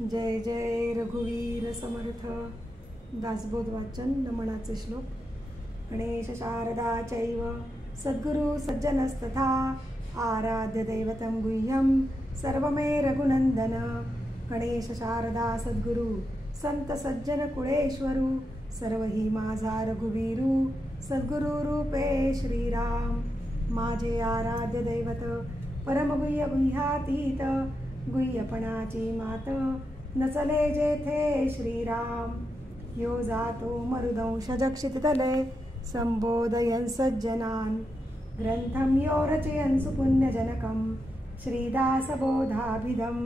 जय जय रघुवीर समर्थ. दासबोध वाचन. नमनाचे श्लोक. गणेश शारदा चैव सद्गुरु सज्जनस्तथा आराध्य दैवतं गुह्यं सर्वमे रघुनंदन. गणेश शारदा सद्गुरु संत सज्जन कुळेश्वरू सर्व ही माझा रघुवीरू सद्गुरु रूपे श्रीराम. माझे आराध्य दैवत परमगुह्य गुह्यातीत गुह्यपणाची मात नचले जेथे श्रीराम. यो जातो मरुदंश जक्षिततले संबोधयन् सज्जनान् ग्रंथं यो रचयन् सुपुण्यजनकं श्रीदासबोधाभिधं.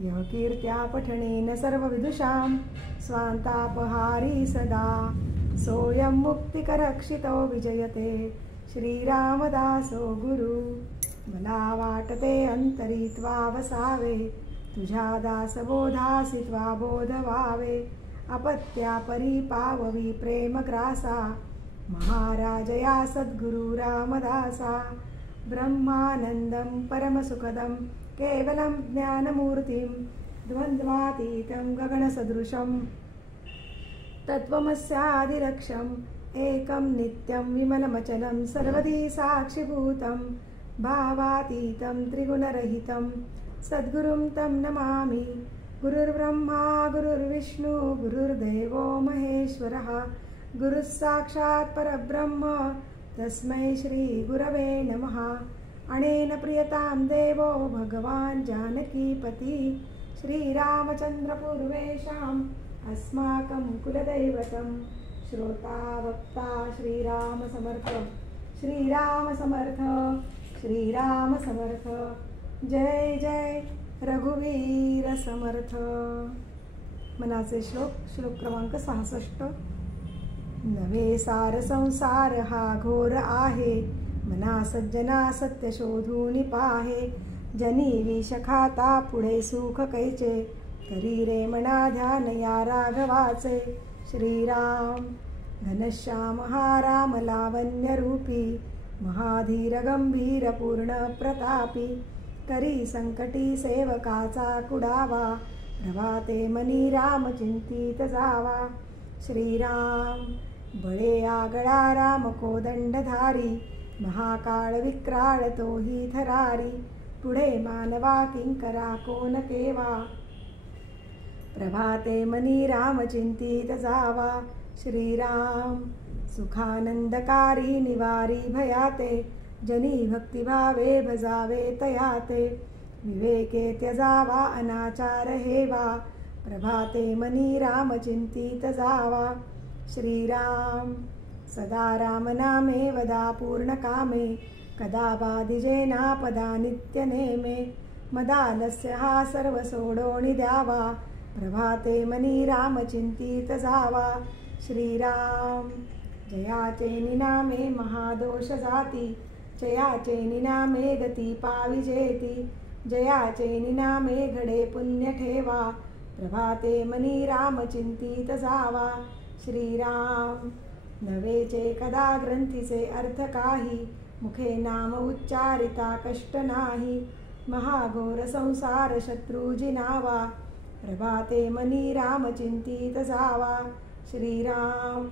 यः कीर्त्या पठनेन सर्वविदुषां स्वान्तापहारी सदा सोऽयं मुक्तिकरक्षितो विजयते श्रीरामदासो गुरु. मला वाटते अंतरित्वा वसावे तुझ्या दासबोधासी त्वा बोध व्हावे. अपत्या परिपाववी प्रेमग्रासा महाराजया सद्गुरु रामदासा. ब्रह्मानंदं परमसुखदं केवलं ज्ञानमूर्तिं द्वन्द्वातीतं गगनसदृशं तत्त्वमस्यादिलक्ष्यम् एकं नित्यं विमलमचलं सर्वधी साक्षिभूतं भावातीतं त्रिगुणरहितं सद्गुरुं तं नमामि. गुरुर्ब्रह्मा गुरुर्विष्णु गुरुर्देवो महेश्वरः गुरुः साक्षात् परब्रह्म तस्मै श्री गुरवे नमः. अनेन प्रियतां देवो भगवान् जानकीपति श्रीरामचन्द्र पूर्वेषाम् अस्माकं कुलदैवतं. श्रोता वक्ता श्रीराम समर्थ श्रीराम समर्थ श्रीराम समर्थ. जय जय रघुवीर समर्थ. मनाचे श्लोक. श्लोक क्रमांक 66. नवे सार संसार हा घोर आहे मना सज्जना सत्य शोधून पाहे. जनी विष खाता पुढे सुख कैचे करी रे मना ध्यान या राघवाचे. श्रीराम घनश्याम हा राम लावण्य रूपी महाधीर गंभीर पूर्ण प्रतापी. करी संकटी सेवकाचा कुडावा प्रभाते मनी राम चिंतित जावा. श्रीराम बळे आगळा राम कोदंडधारी महाकाळ विक्राळ तोही थरारी. पुढे मानवा किंकरा कोण केवा प्रभाते मनी राम चिंतित जावा. श्रीराम सुखानंदकारी निवारी भयाते जनी भक्तिभावे भजावे तयाते. विवेके त्यजावा अनाचार हेवा प्रभाते मनी राम चिंतित जावा. श्रीराम सदा राम नामे वदा पूर्ण कामे कदा बाधिजे नापदा नित्य नेमे. मदालस्य हा सर्व सोडोणी द्यावा प्रभाते मनी राम चिंतित जावा. श्रीराम जयाचे निनामे महादोष जाती जयाचे निनामे गती पाविजेती. जयाचे निनामे घडे पुण्य ठेवा प्रभाते मनी राम चिंतित जावा. श्रीराम नवेचे कदा ग्रंथीचे अर्थ काही मुखे नाम उच्चारिता कष्ट नाही. महाघोर संसार शत्रू जिनावा प्रभाते मनी राम चिंतित जावा. श्रीराम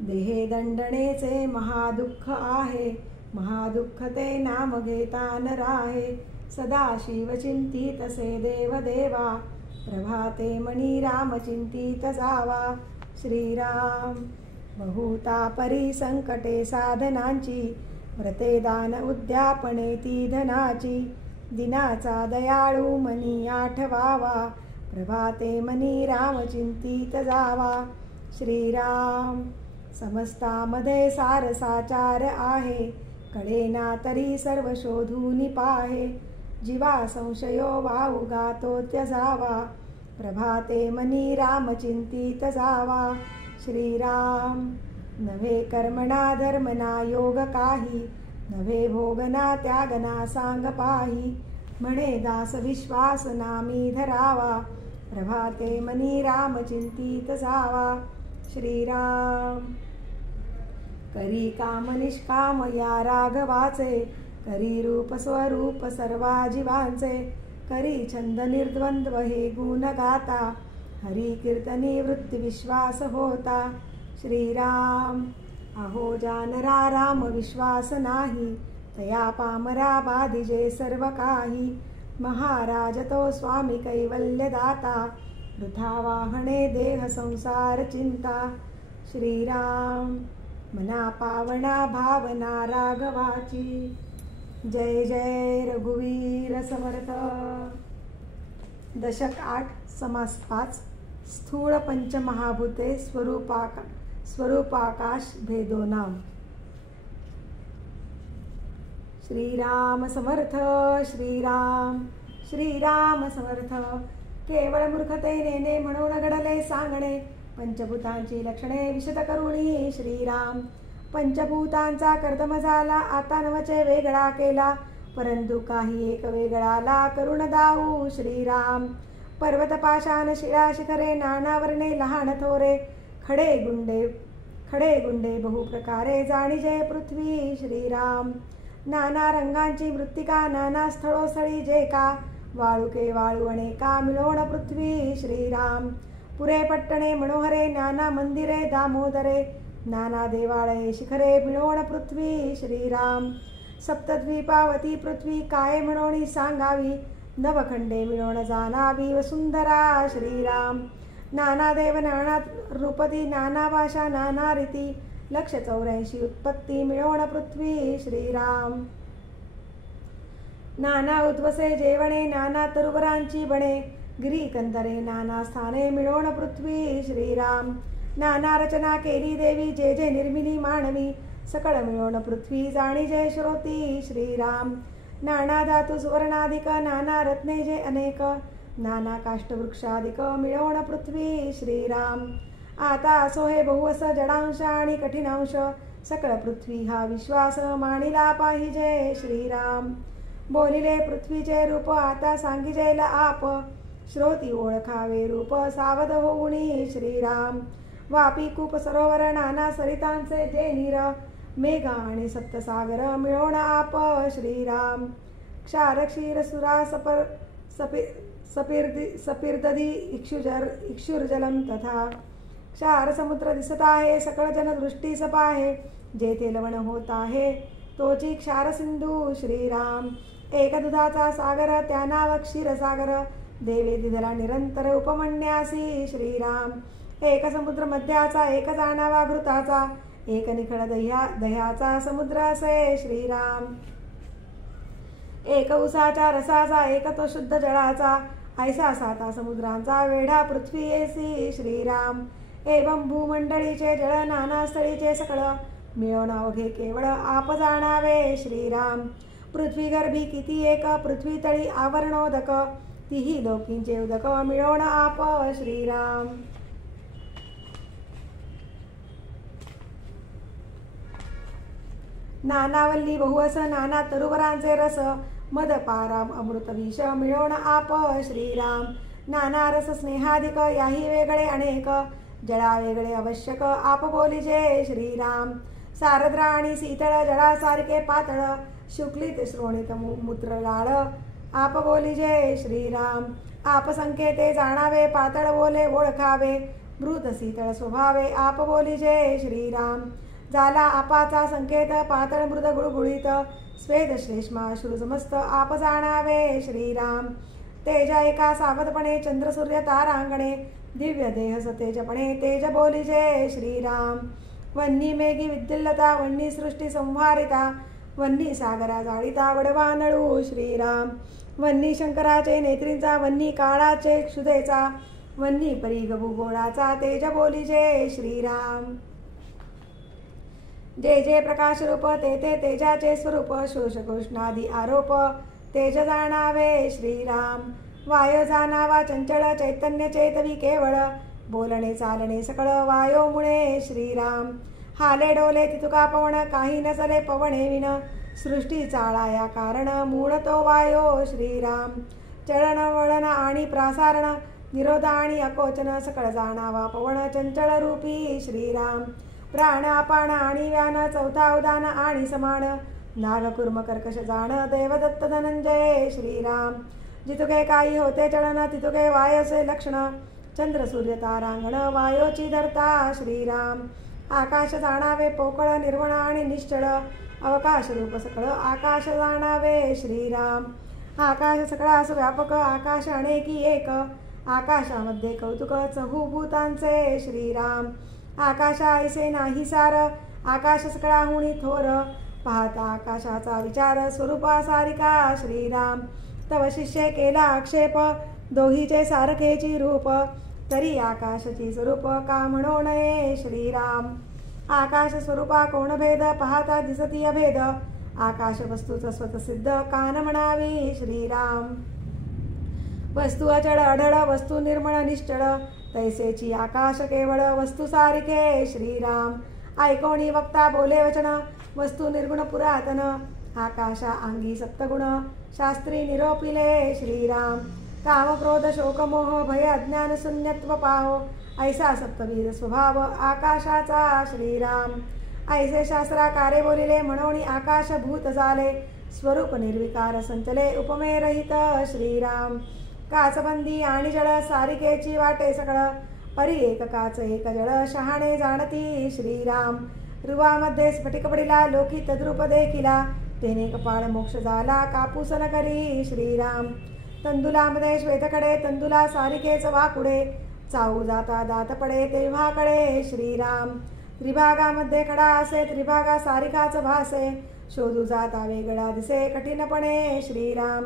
देहे दंडणेचे महादुःख आहे महादुःख ते नाम घेता न राहे. सदा शिव चिंतितसे देव देवा प्रभाते मनी राम चिंतित जावा. श्रीराम बहुता परी संकटे साधनांची व्रते दान उद्यापने ती धनाची. दिनाचा दयाळू मनी आठवावा प्रभाते मनी राम चिंतित जावा. श्रीराम समस्तामध्ये सारसाचार आहे कळेना तरी सर्व शोधून पाहे. जीवा संशयो वाउगा तो त्यजावा प्रभाते मनी राम चिंतित जावा. श्रीराम नवे कर्मणा धर्मना योग काही नवे भोगना त्यागना सांग पाही. म्हणे दास विश्वास नामी धरावा प्रभाते मनी राम चिंतित जावा. श्रीराम करी काम निष्काम या राघवाचे करी रूप स्वरूप सर्वा जीवांचे. करी छंद निर्द्वंद्व हे गुण गाता, हरी कीर्तनी वृत्ती विश्वास होता. श्रीराम अहो जानरा राम विश्वास नाही, तया पामरा बाधिजे सर्व काही. महाराज तो स्वामी कैवल्यदाता, वृथा वाहणे देह संसार चिंता. श्रीराम मना पावना भावना राघवाची. जय जय रघुवीर समर्थ. दशक 8 समास 5. स्थूळ पंचमहाभूते स्वरूपाकाश भेदो नाम. श्रीराम समर्थ. श्रीराम श्रीराम समर्थ. केवळ मूर्खतेने म्हणून घडले सांगणे, पंचभूतांची लक्षणे विशद करुणी. श्रीराम पंचभूतांचा कर्दम झाला, आता नवचे वेगळा केला, परंतु काही एक वेगळाला करुण दाऊ. श्रीराम पर्वत पाषाण शिळा शिखरे, नाना वर्णे लहान थोरे, खडे गुंडे बहु प्रकारे जाणीजे पृथ्वी. श्रीराम नाना रंगांची मृत्तिका, नाना स्थळोस्थळी जे का, वाळुके वाळू अनेका मिळवण पृथ्वी. श्रीराम पुरे पट्टणे मनोहरे, नाना मंदिरे दामोदरे, नाना देवालये शिखरे मिळवण पृथ्वी. श्रीराम सप्तद्वीपावती पृथ्वी, काय म्हणोनी सांगावी, नवखंडे मिळवण जाणावी वसुंधरा. श्रीराम नाना देव नाना रूपती, नाना भाषा नाना रीती, 184 उत्पत्ती मिळवण पृथ्वी. श्रीराम नाना उद्वसे जेवणे, नाना तरुवरांची बणे, गिरी कंदरे नाना स्थाने मिळवण पृथ्वी. श्रीराम नाना रचना केली देवी, जे जे निर्मिली मानवी, सकळ मिळवण पृथ्वी जाणी जे श्रोती. श्रीराम नाना धातू सुवर्णाधिक, नाना रत्ने जे अनेक, नाना काष्टवृक्षाधिक मिळवण पृथ्वी. श्रीराम आता असो हे बहुवस जडांश आणि कठीणांश, सकळ पृथ्वी हा विश्वास मानिला पाहिजे. श्रीराम बोलिले पृथ्वीचे रूप, आता सांगिजेला आप, श्रोती ओळखावे रूप सावध होऊनी. श्रीराम वापी कूप सरोवर, नाना सरितांचे जे नीर, मेघ आणि सप्तसागर मिळवण आप. श्रीराम क्षार क्षीर सुरा सपिर्ददी इक्षुर्जलम तथा, क्षार समुद्र दिसत आहे, सकळ जन दृष्टीस पाहे, जेथे लवण होत आहे तोची क्षार सिंधू. श्रीराम एक दुधाचा सागर, त्या नाव क्षीरसागर, देवे दिधला निरंतर उपमन्यासी. श्रीराम एक समुद्र मध्याचा, एक जाणावा घृताचा, एक निखळ दह्याचा समुद्र असे. श्रीराम एक उसाच्या रसाचा, एक तो शुद्ध जळाचा, ऐसा साता समुद्रांचा वेढा पृथ्वी येसी. श्रीराम एवं भूमंडळीचे जळ, नाना स्थळीचे सकळ, मिळवण अवघे केवळ आप जाणावे. श्रीराम पृथ्वी गर्भी किती एक, पृथ्वी तळी आवरणोदक, तिही लोकींचे उदक मिळवण आप. श्रीराम नानावल्ली बहुवस, नाना तरुवरांचे रस, मद पाराम अमृत विष मिळवण आप. श्रीराम नाना रस स्नेहाधिक, याही वेगळे अनेक, जळा वेगळे आवश्यक आप बोलिजे. श्रीराम सारद्रा आणि शीतळ, जळासारखे पातळ, शुक्लित श्रोणित मूत्र लाळ आप बोलिजे. श्रीराम आप संकेते जाणावे, पातळ बोले ओळखावे, मृत शीतळ स्वभावे आप बोलिजे. श्रीराम झाला आपाचा संकेत, पातळ मृद गुळगुळीत, स्वेद श्लेष्मा श्रू समस्त आप जाणावे. श्रीराम तेज एका सावधपणे, चंद्र सूर्य तारांगणे, दिव्य देह सतेजपणे तेज बोलिजे. श्रीराम वन्नी मेघी विद्युल्लता, वन्नी सृष्टी संहारिता, वन्नी सागरा जाळीता वडवा नळू. श्रीराम वन्नी शंकराचे नेत्रींचा, वन्नी काळाचे क्षुधेचा, वन्नी परीघ भूगोळाचा तेज बोलिजे. श्रीराम जे जे प्रकाश रूप, ते ते तेजाचे स्वरूप, शोषकोष्णादी आरोप तेज जाणावे. श्रीराम वायो जाणावा चंचळ, चैतन्य चेतवी केवळ, बोलणे चालणे सकळ वायोमुळे. श्रीराम हाले डोले तितुका पवन, काही नसले पवणे विन, सृष्टी चाळाया कारण मूळ तो वायो. श्रीराम चळण वळण आणि प्रासारण, निरोध आणि अकोचन, सकळ जाणावा पवन चंचळ रूपी. श्रीराम प्राण अपान आणि व्यान, चौथा उदान आणि समान, नाग कुर्म कर्कश जाण, देवदत्त धनंजय. श्रीराम जितुके काही होते चलन तितुके वायसे लक्षण चंद्र सूर्य तारांगण वायोची धरता श्रीराम आकाश जाणावे पोकळ निर्मळ आणि निश्चळ अवकाश रूप सकळ आकाश जाणावे श्रीराम आकाश सकळास व्यापक आकाश अनेकी एक आकाशामध्ये कौतुक चहूभूतांचे श्रीराम आकाशा ऐसे नाही सार आकाश सकळाहुनी थोर पाहता आकाशाचा विचार स्वरूपा सारिका श्रीराम तव शिष्य केला आक्षेप दोहीचे सारखेची रूप तरी आकाशाची स्वरूप का म्हणो नये श्रीराम आकाश स्वरूपा कोण भेद पाहता दिसती अभेद आकाश वस्तूच स्वतसिद्ध कान म्हणावी श्रीराम वस्तू अचळ अढळ वस्तू निर्मळ निश्चळ तैसेची आकाश केवळ वस्तू सारिखे श्रीराम ऐकोणी वक्ता बोले वचन वस्तू निर्गुण पुरातन आकाशा अंगी सप्तगुण शास्त्री निरोपिले श्रीराम काम क्रोध शोक मोह भय अज्ञान शून्यत्व पाहो ऐसा सप्तविध स्वभाव आकाशाचा श्रीराम ऐसे शास्त्राकारे बोलिले म्हणून आकाश भूत झाले स्वरूप निर्विकार संचले उपमे रहित श्रीराम काचबंदी आणि जळ सारिकेची वाटे सकळ परी एक काच एक जळ शहाणे जाणती श्रीराम रुवामध्ये स्फटिक पडिला लोकी तद्रूप देखिला तेने कपाळ मोक्ष झाला कापूस न करी श्रीराम तंदुलामध्ये श्वेतकडे तंदुला सारिकेच वाकुडे चाऊ जाता दात पडे तेव्हाकडे श्रीराम त्रिभागामध्ये कडा असे त्रिभागा सारिकाच भासे शोधू जाता वेगळा दिसे कठीणपणे श्रीराम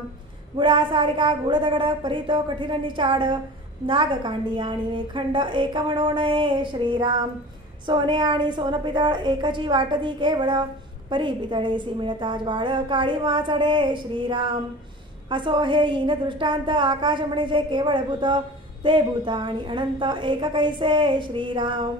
गुळा सारिका गुळ दगड परितो कठीण निचाड नागकांडी आणि खंड एक म्हणू नये श्रीराम सोने आणि सोनपितळ एकची वाटती केवळ परी पितळेसी मिळता ज्वाळ काळी वाचडे श्रीराम असो हे हीन दृष्टांत आकाश म्हणजे केवळ भूत ते भूत आणि अनंत एक कैसे श्रीराम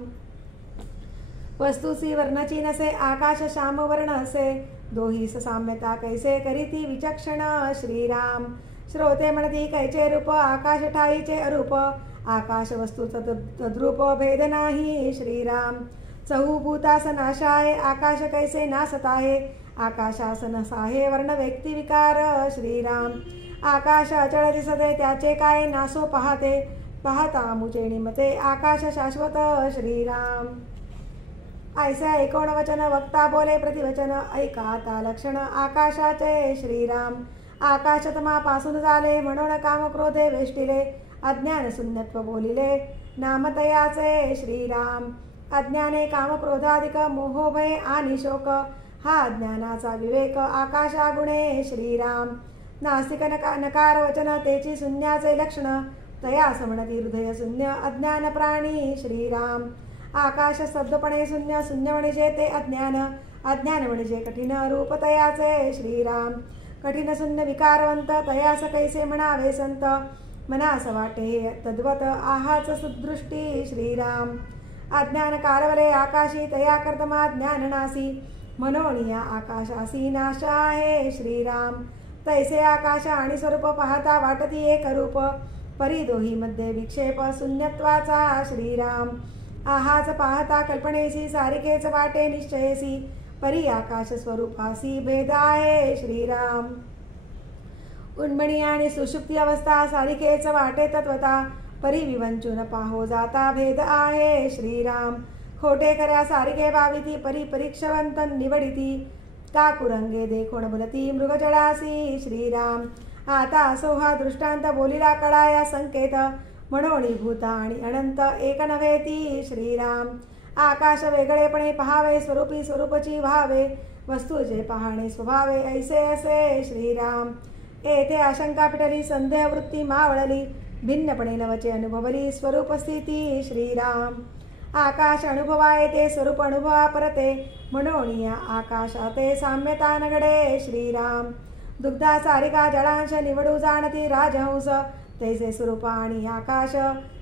वस्तुसी वर्णाची नसे आकाश श्याम वर्ण असे दोहीस साम्यता कैसे करीती विचक्षण श्रीराम श्रोते म्हणती कैचे रूप आकाश ठाईचे अरूप आकाश वस्तू तद्रूप भेद नाही श्रीराम चहूभूतास नाशाय आकाश कैसे नासताहे आकाशास नसाहे वर्ण व्यक्ती विकार श्रीराम आकाश अचळ दिसते त्याचे काय नासो पाहते पाहता मुचे निमते आकाश शाश्वत श्रीराम ऐसे ऐकोण वचन वक्ता बोले प्रतिवचन ऐका आता लक्षण आकाशाचे श्रीराम आकाशतमापासून झाले म्हणून काम क्रोधे वेष्टिले अज्ञान शून्यत्व बोलिले नामतयाचे श्रीराम अज्ञाने काम क्रोधाधिक मोहोभय आणि शोक हा अज्ञानाचा विवेक आकाशागुणे श्रीराम नास्तिक नकार वचन तेची शून्याचे लक्षण तया समणती हृदय शून्य अज्ञान प्राणी श्रीराम आकाश शब्दपणे शून्य शून्य म्हणजे ते अज्ञान अज्ञान म्हणजे कठीण रूप तयाचे श्रीराम कठीण शून्य विकारवंत तयास कैसे म्हणावे संत मनास वाटे तद्वत आहाच सुदृष्टी श्रीराम अज्ञान कारवले आकाशी तया कर्तमा ज्ञान नासी म्हणून या आकाशासी नाश आहे श्रीराम तैसे आकाश आणि स्वरूप पाहता वाटती एक रूप परी दोही मध्ये विक्षेप शून्यत्वाचा श्रीराम आहाच पाहता कल्पनेसी सारिकेच वाटे निश्चयसी परी आकाश स्वरूपासी भेद आहे श्रीराम उन्मणी आणि सुषुप्ती अवस्था सारिकेच वाटे तत्वता परी विवंचून पाहो जाता भेद आहे श्रीराम खोटे कर्या सारिके भाविती परी परीक्षवंत निवडिती काकुरंगे देखोण बोलती मृगजडासी श्रीराम आता असो हा दृष्टांत बोलिला कळाया संकेत म्हणोनी भूत आणि अनंत एक नव्हेती श्रीराम आकाश वेगळेपणे पहावे स्वरूपी स्वरूपची व्हावे वस्तूचे पाहणे स्वभावे ऐसे असे श्रीराम येथे आशंका पिटली संदेह वृत्ती मावळली भिन्नपणे नवचे अनुभवली स्वरूप स्थिती श्रीराम आकाश अनुभवा येते स्वरूप अनुभवा परते म्हणून या आकाशाते साम्यता नगडे श्रीराम दुग्धा सारिका जळांश निवडू जाणती राजहंस तैसे स्वरूप आणि आकाश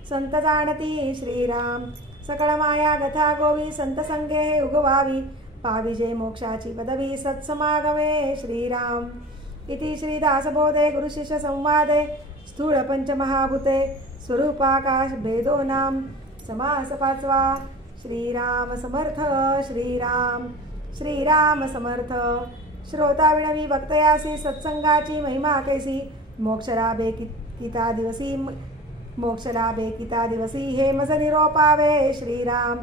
संत जाणती श्रीराम सकळ माया गथा गोवी संत संगे हे उगवावी पाविजे मोक्षाची पदवी सत्समागमे श्रीराम इति श्रीदासबोधे गुरुशिष्य संवादे स्थूल पंचमहाभूते स्वरूपाकाश भेदो नाम समास पाचवा श्रीराम समर्थ श्रीराम श्रीराम समर्थ श्रोता विणवी वक्तयासी सत्संगाची महिमा कैसी मोक्षलाभे किता दिवसी हे मज निरोपावे श्रीराम.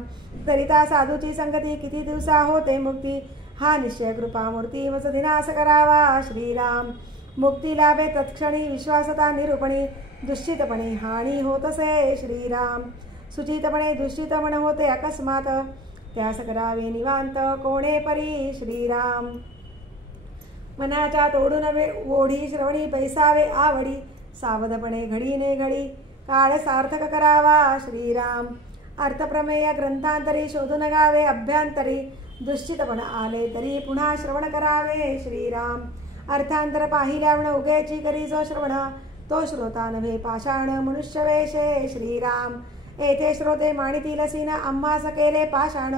तरिता साधूची संगती किती दिवसा होते मुक्ती, हा निश्चय कृपामूर्ती मज दिनास करावा श्रीराम. मुक्ती लाभे तत्क्षणी विश्वासता निरूपणी, दुश्चितपणे हानी होतसे श्रीराम. सुचितपणे दुश्चित मन होते अकस्मात, त्यास करावे निवांत कोणे परी श्रीराम. मनाच्या तोडून ओढी श्रवणी पैसावे आवडी, सावधपणे घडीने घडी काळ सार्थक करावा श्रीराम. अर्थप्रमेय ग्रंथांतरी शोधून गावे अभ्यंतरी, दुश्चितपण आले तरी पुन्हा श्रवण करावे श्रीराम. अर्थांतर पाहिल्यावण उगेची करी जो श्रवण, तो श्रोता नव्हे पाषाण मनुष्य वेशे श्रीराम. येथे श्रोते मानितील सीन आम्हास केले पाषाण,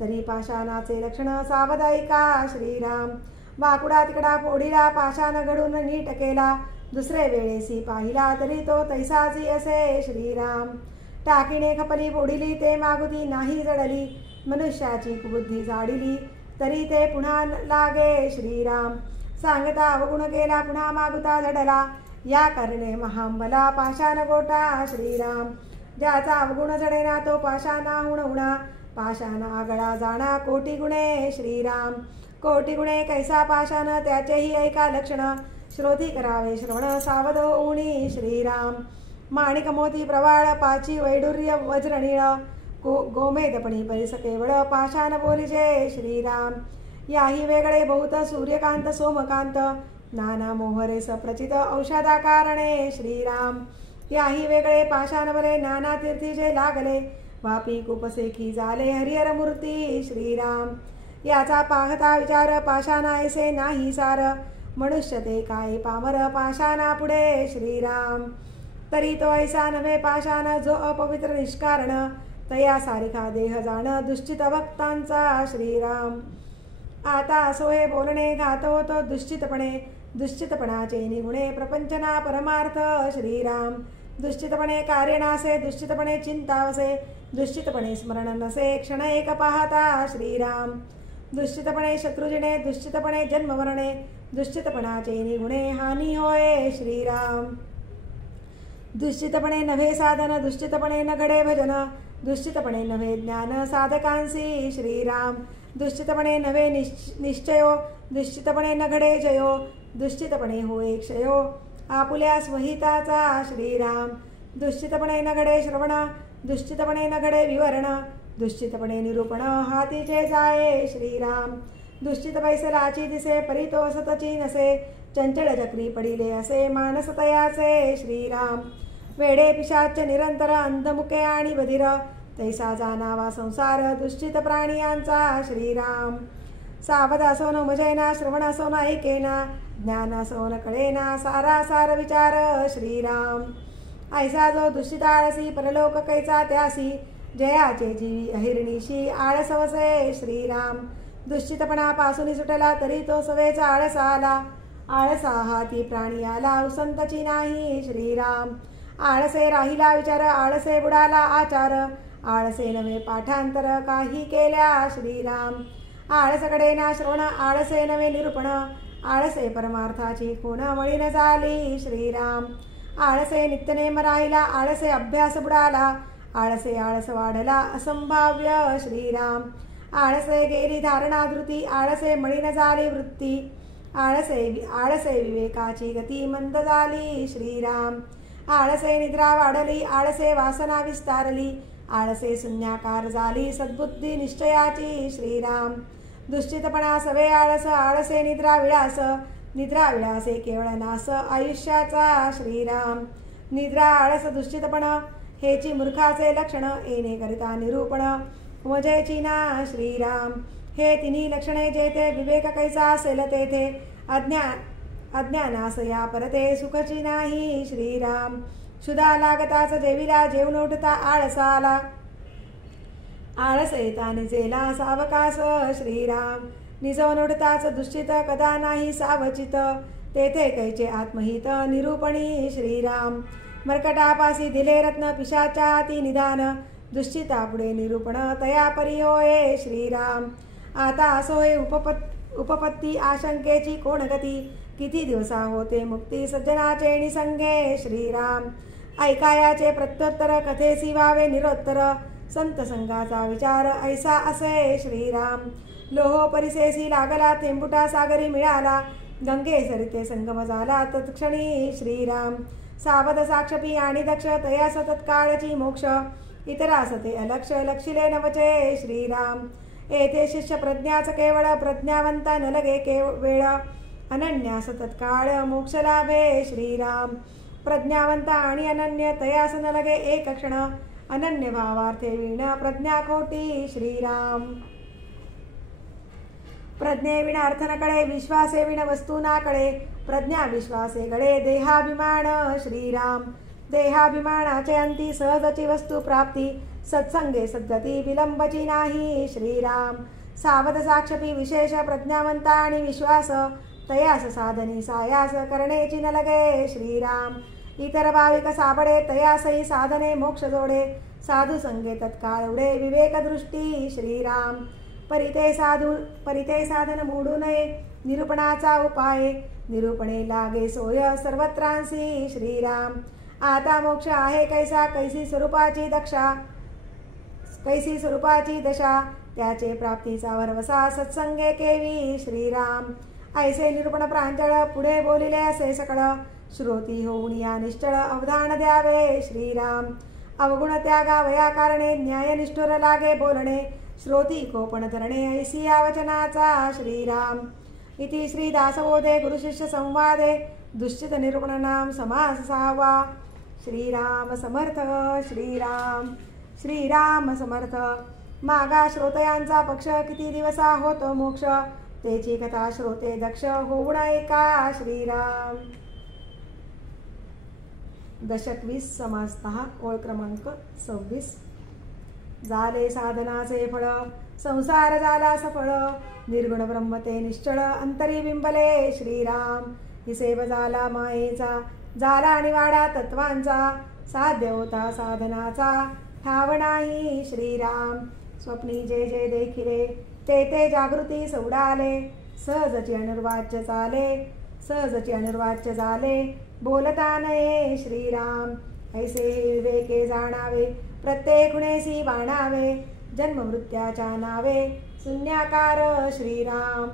तरी पाषाणाचे लक्षण सावधायिका श्रीराम. वाकुडा तिकडा फोडीला पाषाण घडून नीट केला, दुसरे वेळेसी पाहिला तरी तो तैसाची असे श्रीराम. टाकीने खपली फोडिली ते मागुती नाही जडली, मनुष्याची कुबुद्धी जाडिली तरी ते पुन्हा लागे श्रीराम. सांगता अवगुण केला पुन्हा मागुता जडला, या करणे महांबला पाषाण गोटा श्रीराम. ज्याचा अवगुण जडेना तो पाषाणाहून उणा, पाषाण आगळा जाणा कोटी गुणे श्रीराम. कोटी गुणे कैसा पाषाण त्याचेही ऐका लक्षण, श्रोती करावे श्रवण सावध होऊनी श्रीराम. माणिक मोती प्रवाळ पाची वैडूर्य वज्रनीळ, गोमेदपणी परिस केवळ पाषाण बोलिजे श्रीराम. याही वेगळे बहुत सूर्यकांत सोमकांत, नाना मोहरे सप्रचित औषधा कारणे श्रीराम. याही वेगळे पाषाण बरे नाना तीर्थीचे लागले, वापी कुपसेखी झाले हरिहर मूर्ती श्रीराम. याचा पाहता विचार पाषाणा ऐसे नाही सार, मनुष्य ते काय पामर पाषाणा पुढे श्रीराम. तरी तो ऐसा नव्हे पाषाण जो अपवित्र निष्कारण, तया सारिखा देह जाण दुश्चित भक्तांचा श्रीराम. आता असो हे बोलणे घात होतो दुश्चितपणे, दुश्चितपणाचे निगुणे प्रपंचना परमार्थ श्रीराम. दुश्चितपणे कार्य नासे, दुश्चितपणे चिंतावसे, दुश्चितपणे स्मरण नसे क्षण एक पाहता श्रीराम. दुश्चितपणे शत्रुजिने, दुश्चितपणे जन्ममरणे, दुश्चितपणाचे निगुणे हानी होय श्रीराम. दुश्चितपणे नव्हे साधन, दुश्चितपणे न घडे भजन, दुश्चितपणे नव्हे ज्ञान साधकांसी श्रीराम. दुश्चितपणे नव्हे निश्चयो, दुश्चितपणे न घडे जयो, दुश्चितपणे होय क्षयो आपुल्या स्वहिताचा श्रीराम. दुश्चितपणे न घडे श्रवण, दुश्चितपणे न घडे विवरण, दुश्चितपणे निरूपण हातीचे जाये श्रीराम. दुश्चित पैसलाची दिसे परितो सतची नसे, चंचल चक्री पडिले असे मानस तयाचे श्रीराम. वेडे पिशाच निरंतर अंधमुखे आणि बधिर, तैसा जाणावा संसार दुश्चित प्राणियांचा श्रीराम. सावध असो न मजेना, श्रवण असो न ऐकेना, ज्ञान असो न कळेना सारा सार विचार श्रीराम. ऐसा जो दुश्चित आळसी परलोक कैचा त्यासी, जयाचे जीवी अहिरणीशी आळसवसे श्रीराम. दुश्चितपणापासून सुटला तरी तो सवेचा आळस आला, आळसा हाती प्राणी आला उसंतची नाही श्रीराम. आळसे राहिला विचार, आळसे बुडाला आचार, आळसे नव्हे पाठांतर काही केल्या श्रीराम. आळसकडे ना श्रवण, आळसे नव्हे निरूपण, आळसे परमार्थाची खूण मळीन झाली श्रीराम. आळसे नित्यनेम राहिला, आळसे अभ्यास बुडाला, आळसे आळस वाढला असंभाव्य श्रीराम. आळसे गेली धारणा धृती, आळसे मळीन झाली वृत्ती, आळसे विवेकाची गती मंद झाली श्रीराम. आळसे निद्रा वाढली, आळसे वासना विस्तारली, आळसे शून्याकार झाली सद्बुद्धी निश्चयाची श्रीराम. दुश्चितपणा सवे आळस, आळसे निद्रा विळास, निद्रा विळासे केवळ नास आयुष्याचा श्रीराम. निद्रा आळस दुश्चितपण हेची मूर्खाचे लक्षण, येणे करिता निरूपण मजेची ना श्रीराम. हे तिन्ही लक्षणे जेथे विवेक कैसा असेल तेथे, अज्ञानास या परते सुखची नाही श्रीराम. क्षुधा लागताच जेविला, जेवून उठता आळसाला, आळस येता निजेला सावकास श्रीराम. निजवून उठताच दुश्चित कदा नाही सावचित, तेथे कैचे आत्महित निरूपणी श्रीराम. मर्कटापासी दिले रत्न, पिशाच्या हाती निधान, दुश्चिता पुढे निरूपण तया परी होय श्रीराम. आता असो हे उपपत्ती आशंकेची कोण गती, किती दिवसा होते मुक्ती सज्जनाचे निसंगे श्रीराम. ऐकायाचे प्रत्युत्तर कथेसी व्हावे निरोत्तर. संत संघाचा विचार ऐसा असे श्रीराम. लोहो परिसेसी लागला थेंबुटा सागरी मिळाला. गंगे सरिते संगम झाला तत्क्षणी श्रीराम. सावध साक्षपी आणि दक्ष तयास तत्काळची मोक्ष. इतरास ते अलक्ष लक्षिले नवचे श्रीराम. येथे शिष्य प्रज्ञाच केवळ प्रज्ञावंता न लगे वेळ. अनन्यास तत्काळ मोक्ष लाभे श्रीराम. प्रज्ञावंत आणि अनन्य तयास न लगे एक क्षण. अनन्य भावार्थे विण प्रज्ञा खोटी श्रीराम. प्रज्ञे विण अर्थ न कळे विश्वासे विण वस्तू ना कळे. प्रज्ञा विश्वासे गळे देहाभिमान श्रीराम. देहाभिमानाचे अंती सहजची वस्तू प्राप्ती. सत्संगे सद्गती विलंबची नाही श्रीराम. सावध साक्षपी विशेष प्रज्ञावंता आणि विश्वास. तयास साधनी सायास करणेची न लगे श्रीराम. इतर भाविक साबडे तयासही साधने मोक्ष जोडे. साधू संगे तत्काळ उडे विवेक दृष्टी श्रीराम. परिते साधन मोडू नये निरूपणाचा उपाय. निरूपणे लागे सोय सर्वत्रांसी श्रीराम. आता मोक्ष आहे कैसा कैसी स्वरूपाची दशा. त्याचे प्राप्तीचा भरवसा सत्संगे केवी श्रीराम. ऐसे निरूपण प्रांजळ पुढे बोलिले असे सकळ. श्रोती होऊन या निश्चळ अवधान द्यावे श्रीराम. अवगुण त्यागा वया कारणे न्याय निष्ठुर लागे बोलणे. श्रोती कोपण धरणे ऐसी या वचनाचा श्रीराम. इति श्री दासबोधे गुरुशिष्य संवादे दुश्चित निरूपण नाम समास 6वा. श्रीराम समर्थ. श्रीराम. श्रीराम समर्थ. मागा श्रोतयांचा पक्ष किती दिवसा होतो मोक्ष. तेची कथा श्रोते दक्ष होऊन ऐका श्रीराम. दशक 20 समास 10 ओळ क्रमांक 26. झाले साधनाचे फळ संसार झाला सफळ. निर्गुण ब्रह्म ते निश्चळ अंतरी बिंबले श्रीराम. हिसेब झाला मायेचा झाला निवाडा तत्वांचा. साध्य होता साधनाचा ठाव नाही श्रीराम. स्वप्नी जे जे देखिले ते जागृती सौडाले. सहजची अनुर्वाच्य झाले बोलता नये श्रीराम. ऐसे हे विवेके जाणावे प्रत्येक गुणेसी बाणावे. जन्म मृत्याच्या नावे शून्याकार श्रीराम.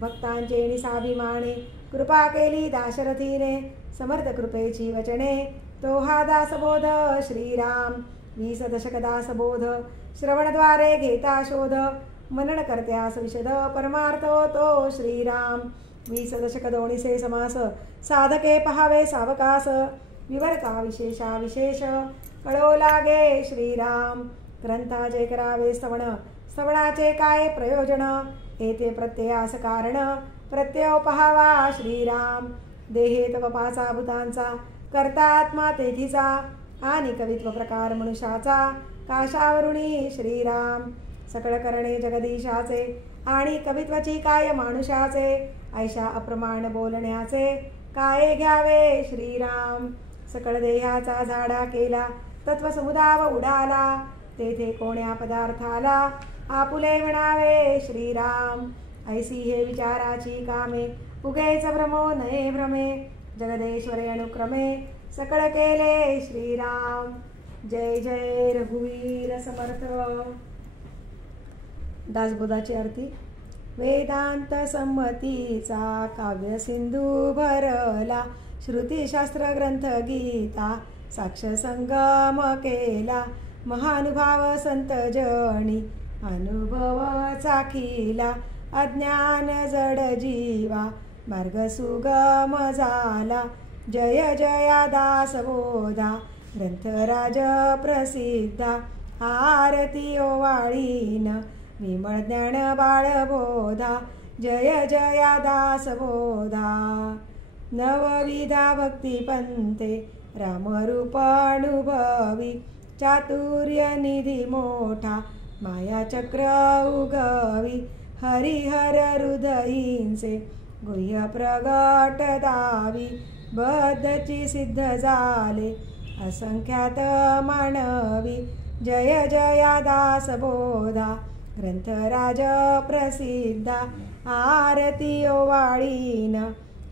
भक्तांचे निसाभिमाने कृपा केली दाशरथीने. समर्थ कृपेची वचने तो हा दासबोध श्रीराम. 20 दशक दासबोध श्रवणद्वारे घेता शोध. मनन करत्यास विशद परमार्थ तो श्रीराम. 20 दशक दोन्हीसे समास साधके पहावे सावकास. विवरता विशेषा विशेष कळो लागे श्रीराम. ग्रंथाचे करावे स्तवन स्तवनाचे काय प्रयोजन. येथे प्रत्ययास कारण प्रत्यय पहावा श्रीराम. देहे तव 5 भूतांचा करता आत्मा तेथीचा. आणि कवित्व प्रकार मनुष्याचा काशावरुणी श्रीराम. सकळ करणे जगदीशाचे आणि कवित्वाची काय मानुषाचे. ऐशा अप्रमाण बोलण्याचे काय घ्यावे श्रीराम. सकळ देहाचा झाडा केला तत्व समुदाव उडाला. तेथे कोण्या पदार्थाला आपुले म्हणावे श्रीराम. ऐसी हे विचाराची कामे उगेच भ्रमो नये भ्रमे. जगदेश्वरे अनुक्रमे सकळ केले श्रीराम. जय जय रघुवीर समर्थ. दासबोधाची आरती. वेदांत संमतीचा काव्य सिंधू भरला. श्रुतीशास्त्र ग्रंथ गीता साक्ष संगम केला. महानुभाव संत जणी अनुभव चाखिला. अज्ञान जड जीवा मार्ग सुगम झाला. जय जया दासबोधा ग्रंथराज प्रसिद्धा. आरती ओवाळीन विमळ ज्ञान बाळबोधा. जय जया दासबोधा. नवविधा भक्तिपंथे रामरूप अनुभवी. चातुर्य निधी मोठा माया चक्र उगवी. हरिहर हृदयींचे गुह्य प्रगट दावी. बद्धची सिद्ध झाले असंख्यात मानवी. जय जया दासबोधा ग्रंथराज प्रसिद्धा. आरती ओवाळीन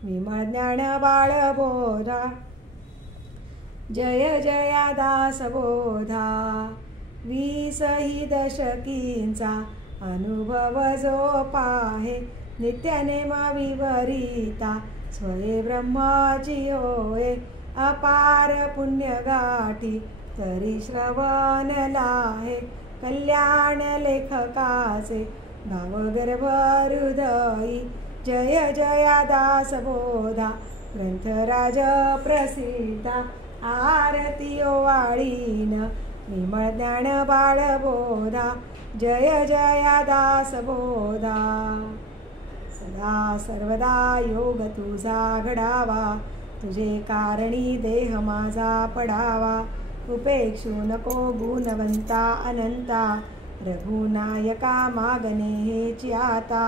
विमळ ज्ञान बाळबोधा जय जया दासबोधा 20 ही दशकींचा अनुभव जो पाहे नित्यनेम विवरिता स्वये ब्रह्माची होय अपार पुण्य गाठी तरी श्रवण लाहे कल्याण लेखकाचे भावगर्भ हृदयी जय जया दासबोधा ग्रंथराज प्रसिद्धा आरती ओवाळीन विमळ ज्ञान बाळबोधा जय जया दासबोधा सदा सर्वदा योग तुझा घडावा तुझे कारणी देह माझा पडावा उपेक्षू नको गुणवंता अनंता रघुनायका मागणे हेची आता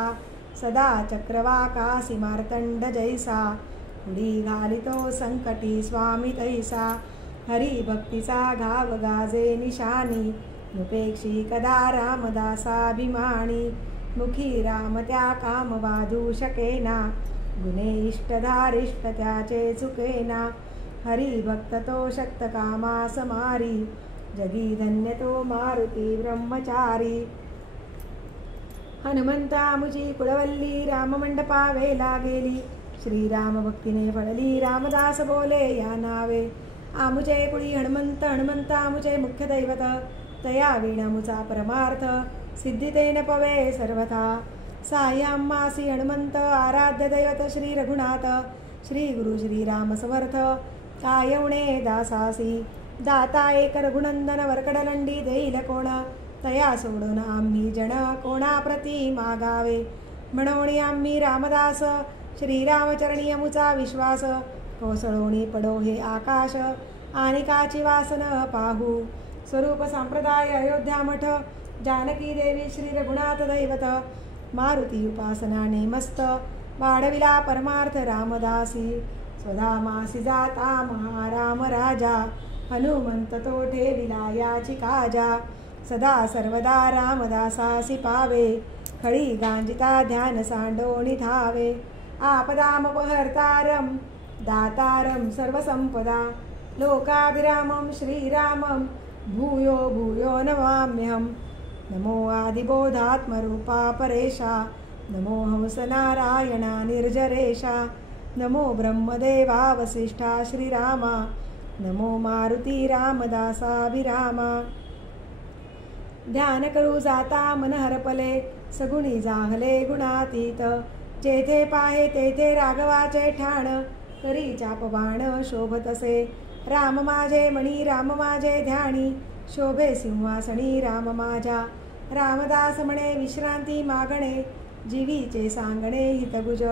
सदा चक्रवाकासी मार्तंड जैसा उडी घालितो संकटी स्वामी तैसा हरिभक्तीचा घाव गाजे निशानी नुपेक्षी कदा रामदासाभिमानी मुखी राम त्या काम बाधू शकेना गुणे इष्टधारिष्ट त्याचे चुकेना हरिभक्त तो शक्त कामा समारी जगी धन्य तो मारुती ब्रह्मचारी हनुमंता मुजी कुळवल्ली राममंडपा वेला गेली श्रीराम भक्तीने फळली रामदास बोले या नावे आमुचे कुळी हनुमंत हनुमंता मुचे मुख्य दैवत तया विणमुचा परमार्थ सिद्धितेन पवे सर्वथा साह्याम्मासी हनुमंत आराध्य दैवत श्री रघुनाथ श्री गुरु श्री राम समर्थ कायवणे दासासी दाता एक रघुनंदन वरकडलंडी देईल कोण तया सोडून आम्ही जन कोणाप्रती मागावे म्हणोनी आम्ही रामदास श्रीरामचरणी अमुचा विश्वास कोसळोणी पडो हे आकाश आनिकाची वासन पाहू स्वरूप संप्रदाय अयोध्या मठ जानकी देवी श्री रघुनाथ दैवत मारुती उपासनाने मस्त वाढविला परमार्थ रामदासी स्वधामासी जाता महाराम राजा हनुमंत तो ठेविला याची काजा सदा सर्वदा रामदासासी पावे खळी गांजिता ध्यान सांडोणी धावे आपदामपहर्तारं दातारं सर्वसंपदा लोकाभिरामं श्रीरामं भूयो भूयो नमाम्यहं नमो आदिबोधात्मरूपा परेशा नमो हंसनारायणा निर्जरेशा नमो ब्रह्मदेवा वसिष्ठा श्रीरामा नमो मारुती रामदासाभिरामा ध्यान करू जाता मन हरपले सगुणी जाहले गुणातीत जेथे पाहे तेथे राघवाचे ठाण करी चापबाण शोभतसे राम माझे मणी राम माझे ध्यानी शोभे सिंहासनी राम माझ्या रामदास म्हणे विश्रांती मागणे जीवीचे सांगणे हितगुज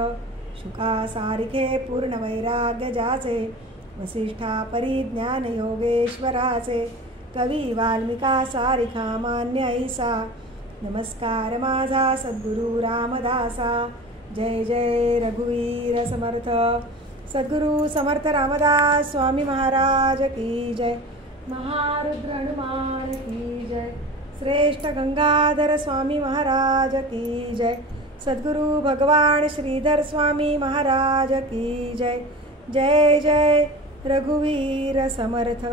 शुका सारिखे पूर्ण वैराग्य जाचे वसिष्ठा परिज्ञान योगेश्वराचे कवी वाल्मिका सारिखा मान्य ऐसा नमस्कार माझा सद्गुरु रामदासा जय जय रघुवीर समर्थ सद्गुरु समर्थ रामदास स्वामी महाराज की जय महारुद्र हनुमान की जय श्रेष्ठ गंगाधर स्वामी महाराज की जय सद्गुरु भगवान श्रीधर स्वामी महाराज की जय जय जय रघुवीर समर्थ।